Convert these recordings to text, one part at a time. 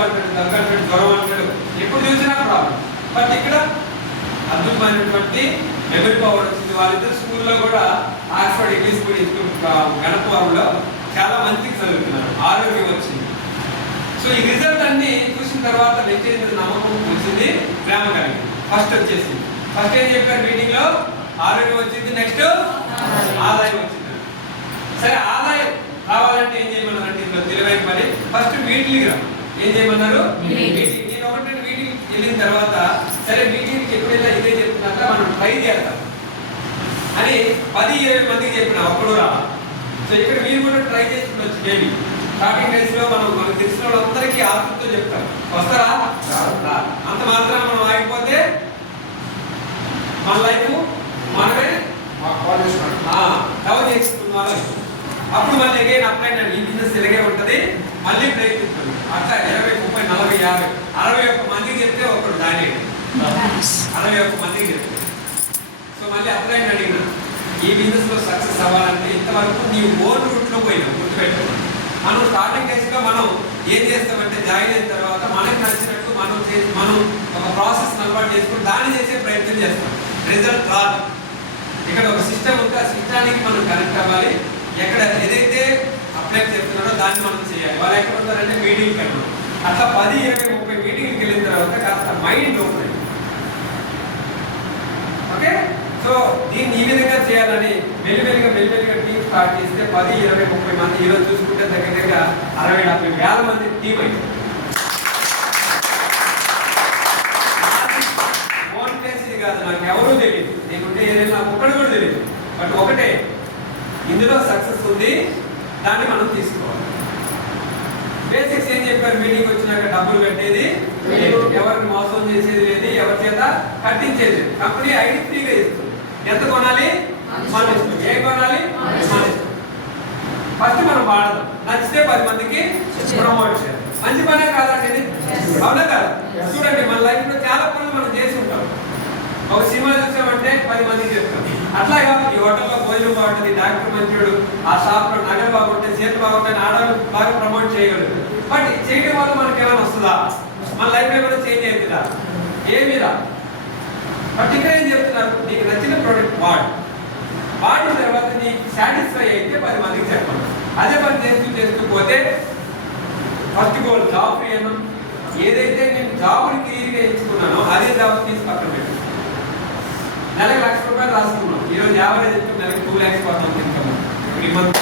జలుబు అంటాడు, దగ్గు అంటాడు, జ్వరం అంటాడు, ఎప్పుడు చూసినా ప్రాబ్లం. బట్ ఇక్కడ అద్భుతమైనటువంటి మెమరీ పవర్ వచ్చింది. వాళ్ళిద్దరు స్కూల్లో కూడా ఆక్స్ఫర్డ్ ఇంగ్లీష్ స్కూల్ గణపవరంలో చాలా మంచికి చదువుతున్నారు, ఆరోగ్యం వచ్చింది. సో ఈ రిజల్ట్ అన్ని చూసిన తర్వాత వ్యక్తి నమ్మకం వచ్చింది, ప్రేమ కలిగింది. ఫస్ట్ వచ్చేసింది. ఫస్ట్ ఏం చెప్పారు మీటింగ్ లో? ఆరోగ్యం వచ్చింది, నెక్స్ట్ ఆదాయం వచ్చింది. సరే ఆదాయం రావాలంటే ఏం చేయమన్నారంటే ఇందులో తెలివైన పని, ఫస్ట్ మీటింగ్ రా. ఏం చేయమన్నారు? మీటింగ్. నేను ఒకటి మీటింగ్ వెళ్ళిన తర్వాత సరే మీటింగ్కి ఎప్పుడైనా ఇదే చెప్తున్నాక మనం ట్రై చేస్తాం అని 10-20 మందికి చెప్పిన ఒక్కడు రా. సో ఇక్కడ మీరు కూడా ట్రై చేస్తుండొచ్చు. మేబీ స్టార్టింగ్ డేస్ లో మనకు తెలిసిన వాళ్ళందరికీ ఆతృతతో చెప్తారు, వస్తారా? అంత మాత్రం మనం ఆగిపోతే మన లైఫ్ మనమే కవర్ చేసుకున్న అప్పుడు మళ్ళీ అగైన్ అప్లై అండి. ఈ బిజినెస్ ఇలాగే ఉంటుంది, మళ్ళీ ప్రయత్నిస్తుంది. అట్లా 20, 30, 40, 50, 61 మందికి చెప్తే ఒకడు దాని 61 మందికి చెప్తే. సో మళ్ళీ అప్లై అడిగిన ఈ బిజినెస్ లో సక్సెస్ అవ్వాలంటే ఇంతవరకు నీ ఓన్ రూట్ లో పోయినా గుర్తుపెట్టు. మనం స్టార్టింగ్ డేస్ లో మనం ఏం చేస్తామంటే జాయిన్ అయిన తర్వాత మనకు నచ్చినట్టు మనం ఒక ప్రాసెస్ అలవాటు చేసుకుని దాన్ని చేసే ప్రయత్నం చేస్తాం, రిజల్ట్ రాదు. ఇక్కడ ఒక సిస్టమ్ ఉంది, ఆ సిస్టానికి మనం కనెక్ట్ అవ్వాలి. ఎక్కడ ఏదైతే అప్లై చేస్తున్నారో దాన్ని మనం చేయాలి. వాళ్ళు ఎక్కడ ఉంటారంటే మీటింగ్కి వెళ్ళడం. అట్లా 10, 20, 30 మీటింగ్కి వెళ్ళిన తర్వాత కాస్త మైండ్ ఓపెన్ అయ్యింది. ఓకే, సో దీన్ని ఈ విధంగా చేయాలని మెల్లిమెల్లిగా టీం స్టార్ట్ చేస్తే 10, 20, 30 మంది ఈరోజు చూసుకుంటే దగ్గర 60-70 వేల మంది టీం అయింది. ఓన్ ప్లేస్ ఇది కాదు, నాకు ఎవరూ తెలియదు, నేనుంటే ఏదైనా ఒక్కడు కూడా తెలియదు. బట్ ఒకటే, ఇందులో సక్సెస్ ఉంది, దాన్ని మనం తీసుకోవాలి. బేసిక్స్ ఏం చెప్పారు? మీటింగ్ వచ్చినాక డబ్బులు కట్టేది లేదు, ఎవరిని మోసం చేసేది లేదు, ఎవరి చేత కట్టించేది. కంపెనీ ఐడి ఫ్రీగా ఇస్తుంది. ఎంత కొనాలి? మన ఇష్టం. ఏ కొనాలి? మన ఇష్టం. ఫస్ట్ మనం వాడదాం, నచ్చితే 10 మందికి ప్రమోట్ చేయాలి. మంచి పనే కాదండి, అవునా కాదు? చూడండి, మన లైఫ్ లో చాలా పనులు మనం చేసి ఉంటాం. ఒక సినిమా చూసామంటే 10 మందికి చెప్తాం. అట్లాగా ఈ హోటల్లో భోజనం బాగుంటుంది, డాక్టర్ మంచివాడు, ఆ షాప్ లో నగలు బాగుంటాయి, చేతులు బాగుంటాయి, ఆడవాళ్ళు బాగా ప్రమోట్ చేయగలరు. బట్ చేయడం వల్ల మనకి ఏమైనా వస్తుందా? మన లైఫ్ ఏమైనా చేంజ్ అవుతుందా? ఏమీ రా. బట్ ఇక్కడ ఏం చెప్తున్నారు? నీకు నచ్చిన ప్రోడక్ట్ వాడిన తర్వాత నీకు సాటిస్ఫై అయితే 10 మందికి చెప్పండి. అదే పని చేస్తూ పోతే ఫస్ట్ గోల్ జాబ్ ఫ్రీయను. ఏదైతే నేను జాబ్ని క్లియర్గా ఎంచుకున్నానో అదే జాబ్ తీసి పక్కన పెట్టాను. నెలకు ₹1,00,000 రాసుకున్నాం. ఈరోజు యావరేజ్ ఇన్కమ్ నెలకు 2 lakhs పడుతుంది ఇన్కమ్. ఇప్పుడు ఈ మంత్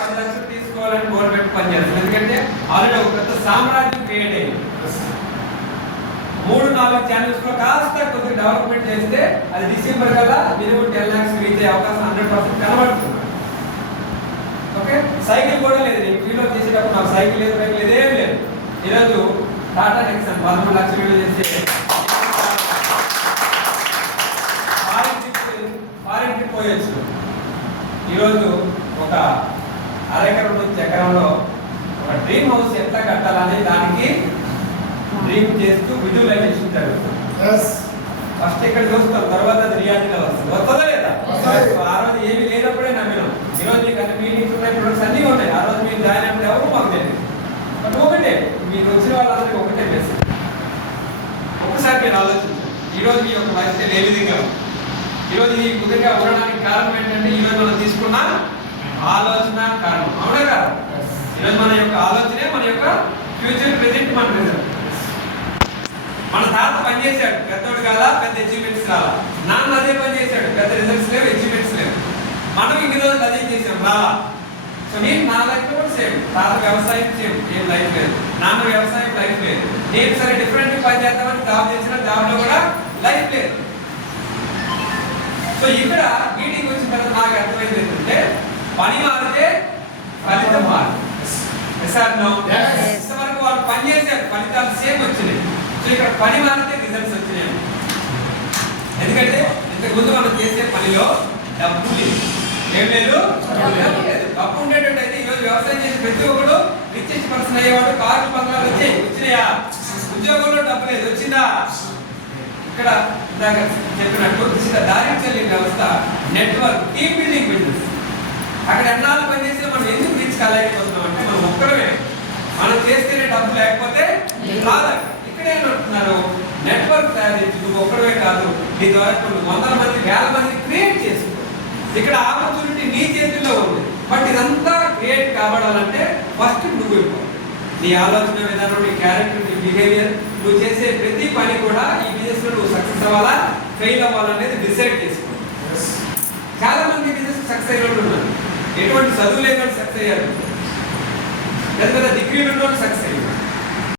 10 లక్షలు తీసుకోవాలని గవర్నమెంట్ పనిచేస్తుంది. ఎందుకంటే ఆల్రెడీ ఒక పెద్ద సామ్రాజ్యం క్రియేట్ అయింది. 3-4 ఛానల్స్ లో కాస్త కొద్దిగా డెవలప్మెంట్ చేస్తే అది డిసెంబర్ కల్లా మినిమం 10 lakhs రీచ్ అయ్యే అవకాశం 100% కనబడుతుంది. ఓకే, సైకిల్ కూడా లేదు. నేను ఫీల్డ్లో చేసేటప్పుడు నాకు సైకిల్ లేదు, బైక్ లేదు, ఏం లేదు. ఈరోజు టాటా నెక్సన్ 13 లక్షలు చేసే ఫారిన్ ట్రిప్ పోయొచ్చు. ఈరోజు ఒక అరెకరం నుంచి ఎకరంలో ఒక డ్రీమ్ హౌస్ ఎట్లా కట్టాలని దానికి డ్రీమ్ చేస్తూ విజువలైజేషన్ జరుగుతుంది. ఫస్ట్ ఇక్కడ చూస్తాం, తర్వాత అది రియాలిటీలో వస్తుంది. వస్తుందా లేదా? ఆ రోజు ఏమి లేనప్పుడే నమ్మినాం. ఈరోజు మీకు అన్ని మీటింగ్స్ ఉన్నాయి, ప్రొడక్ట్స్ అన్నీ ఉన్నాయి. ఆ రోజు మీరు జాయిన్ అయినప్పుడు ఎవరు మాకు తెలియదు. బట్ ఒకటే, మీకు వచ్చిన వాళ్ళందరికీ ఒకటే మెసేజ్. ఒకసారి మీరు ఆలోచించండి, ఈరోజు మీ యొక్క లైఫ్ స్టైల్ ఏ విధంగా ఉంది? ఈరోజు ఈ విధంగా ఉండడానికి కారణం ఏంటంటే ఈరోజు మనం తీసుకున్న ఆలోచన కారణం. అవునా కదా? ఈరోజు మన యొక్క ఆలోచనే మన యొక్క ఫ్యూచర్, ప్రెజెంట్ మన రిజల్ట్. మన తాత పనిచేశాడు, పెద్దోడు కాదా, పెద్ద అచీవ్మెంట్స్ రాలా. నాన్న అదే పని చేశాడు, పెద్ద రిజల్ట్స్ లేవు, అచీవ్మెంట్స్ లేవు. మనం ఇన్ని రోజులు అదే చేసాం, రాలా. సో నేను నా లైఫ్ కూడా సేమ్. తాత వ్యవసాయం సేమ్, ఏం లైఫ్ లేదు. నాన్న వ్యవసాయం లైఫ్ లేదు. నేను సరే డిఫరెంట్ పని చేద్దామని జాబ్ చేసిన, జాబ్లో కూడా లైఫ్ లేదు. సో ఇక్కడ మీటింగ్ వచ్చిన తర్వాత నాకు అర్థమైంది ఏంటంటే పని మారితే ఫలితం మారు. ఇంతవరకు వాళ్ళు పని చేశారు, ఫలితాలు సేమ్ వచ్చినాయి. సో ఇక్కడ పని మారితే రిజల్ట్స్ వచ్చినాయి. ఎందుకంటే ఇంతకుముందు మనం చేసే పనిలో డబ్బు లేదు, ఏం లేదు, డబ్బు ఉండేటట్టు అయితే ఈరోజు వ్యవసాయం చేసి ప్రతి ఒక్కడు రిచెస్ట్ పర్సన్ అయ్యేవాడు. కార్లు, బంగ్లాలు వచ్చినాయా? ఉద్యోగంలో డబ్బు లేదు, వచ్చిందా? ఇక్కడ ఇందాక చెప్పినట్టు దారిద్ర్య వ్యవస్థ, నెట్వర్క్, టీమ్ బిల్డింగ్ బిజినెస్. అక్కడ ఎన్నాళ్ళు పనిచేస్తే మనం ఎందుకు రీచ్ కాలేకపోతున్నాం అంటే మనం కాదు. ఇక్కడ ఏమంటున్నారు, నెట్వర్క్ తయారు చేసి నువ్వు ఒక్కడే కాదు, నీ ద్వారా కొన్ని వందల మంది వేల మంది క్రియేట్ చేసుకో. ఇక్కడ ఆపర్చునిటీ నీ చేతుల్లో ఉంది. బట్ ఇదంతా క్రియేట్ కావడాలంటే ఫస్ట్ నువ్వు ఇవ్వాలి. నీ ఆలోచన విధానం, నీ క్యారెక్టర్, నీ బిహేవియర్, నువ్వు చేసే ప్రతి పని కూడా ఈ బిజినెస్ లో నువ్వు సక్సెస్ అవ్వాలా ఫెయిల్ అవ్వాలనేది డిసైడ్ చేసుకో. చాలా మంది బిజినెస్ సక్సెస్ అయినట్టు ఉన్నారు, ఎటువంటి చదువు లేకుండా సక్సెస్ అయ్యారు, పెద్ద పెద్ద డిగ్రీలు ఉన్న సక్సెస్ అయ్యారు.